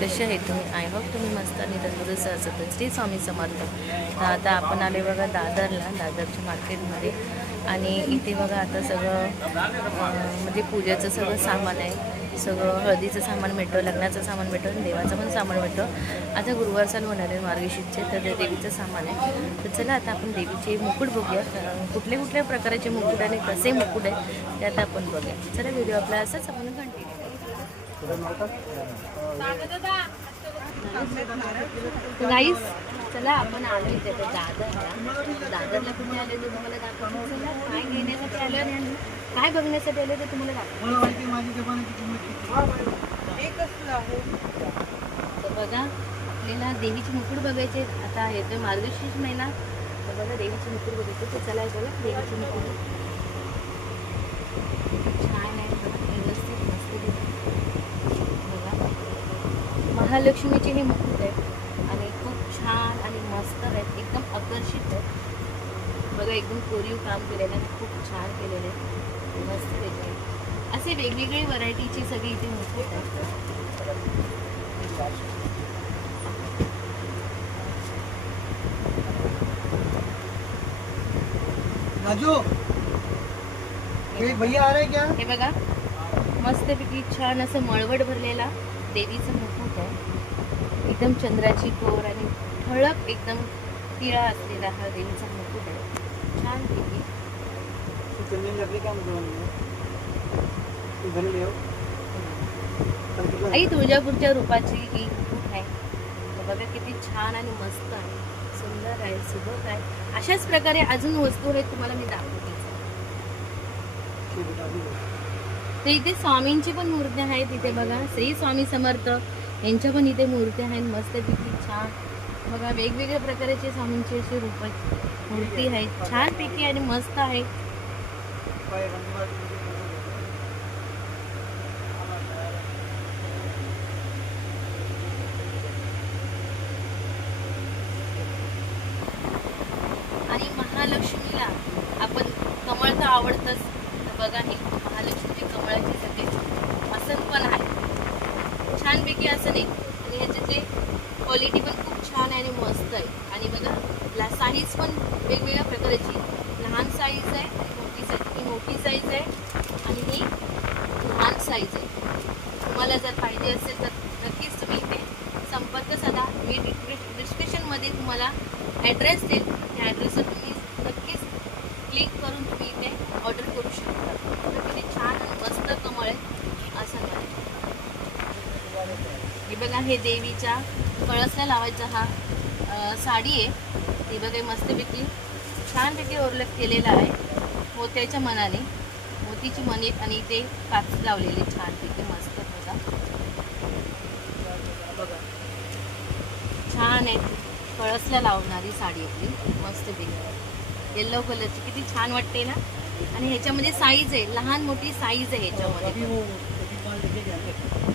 कसे आहे. तुम्ही आय होप तुम्ही मस्त आणि तंदुरुस्त असत श्री स्वामी समर्थ. तर आता आपण आले बघा दादरला दादरच्या मार्केटमध्ये. आणि इथे बघा आता सगळं म्हणजे पूजेचं सगळं सामान आहे. सगळं हळदीचं सामान भेटतो लग्नाचं सामान भेटतो आणि देवाचं पण सामान भेटतो. आता गुरुवार चालू होणार आहे मार्गशीरचे तर ते देवीचं सामान आहे. तर चला आता आपण देवीचे मुकुट बघूया. अं, कुठल्या कुठल्या प्रकारचे मुकुट आणि कसे मुकुट आहे ते आता आपण बघूया. चला व्हिडिओ आपला असाच आपण कंटिन्यू गाईस चला आपण आलो इथे तर दादरला. दादरला कुठे आले ते तुम्हाला दाखवतो चला काय घेण्यासाठी आलो आणि काय बघण्यासाठी आलो ते तुम्हाला दाखवतो तर बघा आपल्याला देवीचे मुकुट बघायचे आता येतोय मार्गशीर्ष महिना. तर बघा देवीचे मुकुट बघायचे तर चला बघा देवीचे मुकुट. छान आहे. व्यवस्थित मस्त दिसतं. बघा महालक्ष्मीचे हे मुकुट आहे. आणि खूप छान आणि मस्त आहेत. एकदम आकर्षित आहेत. बघा एकदम कोरीव काम केलेलं आहे. खूप छान केलेलं आहे. मस्त त्याचे असे वेगवेगळे व्हरायटीचे सगळे इथे मुकुट आहेत. राजू भैया आ रहे हैं क्या? हे बघा मस्तपैकी छान असं मळवट भरलेला. देवीचं मुकुट आहे एकदम चंद्राची कोर आणि ठळक एकदम पिळा असलेला हा देवीचा मुकुट आहे छान कितना आई तुळजापूरच्या रूपाची ही मुकुट आहे. बघा किती छान आणि मस्त आहे. सुंदर आहे सुबक आहे. अशाच प्रकारे अजून वस्तू आहेत तुम्हाला मी दाखवते. तर इथे स्वामींची पण मूर्ती आहेत इथे बघा. श्री स्वामी समर्थ यांच्या पण इथे मूर्ती आहेत. मस्तपैकी छान. बघा वेगवेगळ्या प्रकारचे स्वामींची अशी रूप मूर्ती आहेत. छानपैकी आणि मस्त आहे. आणि महालक्ष्मीला आपण कमळ तर आवडतंच. बघा हे महालक्ष्मीचे कमळाचे सगळे आसन पण आहे छानपैकी असं नाही. आणि ह्याच्याचे क्वालिटी पण खूप छान आहे आणि मस्त आहे. आणि बघा ला साईज पण वेगवेगळ्या प्रकारची. लहान साईज आहे मोठी साईज ही मोठी साईज आहे आणि ही लहान साईज आहे. तुम्हाला जर पाहिजे असेल तर नक्कीच तुम्ही इथे संपर्क साधा. मी डिस्क्रिप्शनमध्ये तुम्हाला ॲड्रेस देईल त्या ॲड्रेसवर तुम्ही नक्कीच क्लिक करून तुम्ही इथे ऑर्डर करू शकता बघा किती छान आणि मस्त कमळ आहे असं आहे हे बघा हे देवीच्या कळसला लावायचा हा साडी आहे. ती बघा मस्तपैकी छानपैकी ओरलक केलेला आहे. मोत्याच्या मनाने मोतीची मनीत आणि ते काच लावलेले छानपैकी मस्त बघा. बघा. छान आहे. कळसला लावणारी साडी आपली मस्त पैकी येल्लो कलरची किती छान वाटते ना? आणि ह्याच्यामध्ये साईज आहे. लहान मोठी साईज आहे ह्याच्यामध्ये. हो, हो, हो.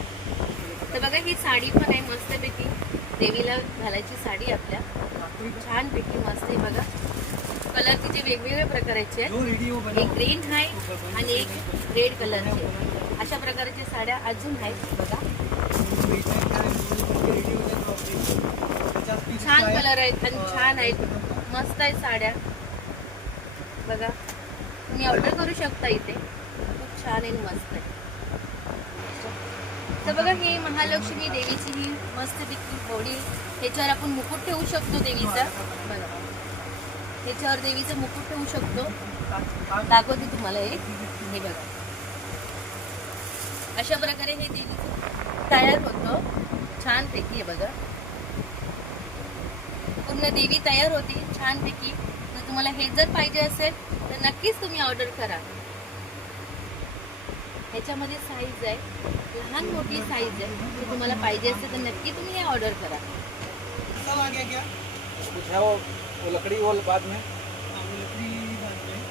तर बघा ही साडी पण आहे मस्तपैकी. देवीला घालायची साडी आपल्या. छानपैकी मस्त आहे बघा. कलर तिचे वेगवेगळ्या प्रकारचे आहेत. एक ग्रीन आहे आणि एक रेड कलरचे अशा प्रकारच्या साड्या अजून आहेत बघा. छान कलर आहेत आणि छान आहेत. मस्त आहेत साड्या. बघा. तुम्ही ऑर्डर करू शकता इथे. खूप छान आहे आणि मस्त आहे तर बघा हे महालक्ष्मी देवीची ही मस्तपैकी बॉडी ह्याच्यावर आपण मुकुट ठेवू शकतो देवीचा. बघा. ह्याच्यावर देवीचं मुकुट ठेवू शकतो. दाखवते तुम्हाला एक. हे बघा. अशा प्रकारे हे देवीचं तयार होतं. छानपैकी आहे बघा. पूर्ण देवी तयार होती. छानपैकी. तर तुम्हाला हे जर पाहिजे असेल तर नक्कीच तुम्ही ऑर्डर करा. ह्याच्यामध्ये साईज आहे. लहान मोठी साईज आहे. जर तुम्हाला पाहिजे असेल तर नक्की तुम्ही हे ऑर्डर करा. सब आ गया क्या कुछ है वो वो लकड़ी वो बाद में. हाँ, वो लकड़ी बाद में.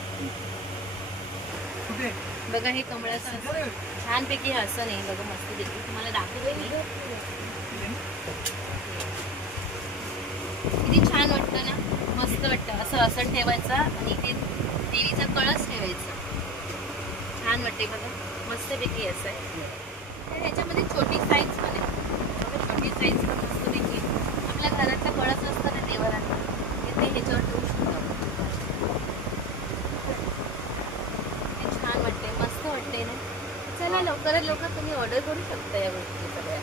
कुठे? बघा हे कमळाचं आसन. छानपैकी हे आसन आहे बघा मस्त देखील तुम्हाला दाखवते मी. किती छान वाटतं ना? मस्त वाटतं. असं आसन ठेवायचं आणि ते देवीचा कळस ठेवायचा. छान वाटते बघा. मस्तपैकी असं आहे. तर ह्याच्यामध्ये छोटी साईज पण आहे. बघा, छोटी बघायचं मस्तपैकी आपल्या घरातलं कळत असतं ना देवरांना ते ह्याच्यावर ठेवू शकतो ते छान वाटते मस्त वाटते ना? चला लवकरात लवकर तुम्ही ऑर्डर करू शकता या गोष्टी सगळ्या.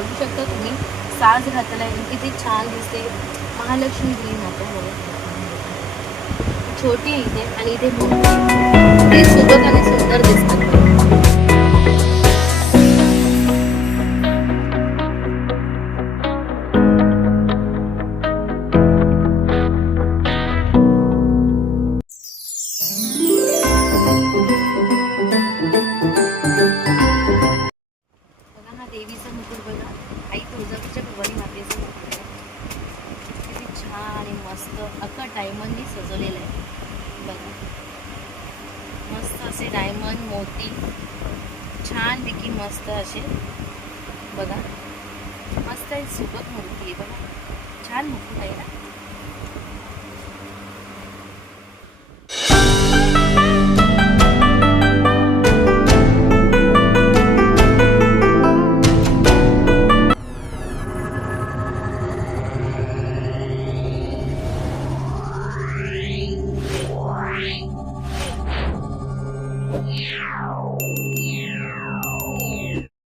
बघू शकता तुम्ही. साज घातला आहे किती छान दिसते महालक्ष्मी दिली माता बघा छोटी आहे इथे आणि इथे मोठी सुबक आणि सुंदर दिसतात. बघा आई तुळजापूरच्या भवानी मातेचं मुकुट आहे. किती छान आणि मस्त. अख्खा डायमंडनी सजवलेलं आहे. बघा. मस्त असे डायमंड मोती. छानपैकी मस्त असे. बघा. मस्त आहे सुबक मूर्ती आहे बघा. छान मुकुट आहे ना.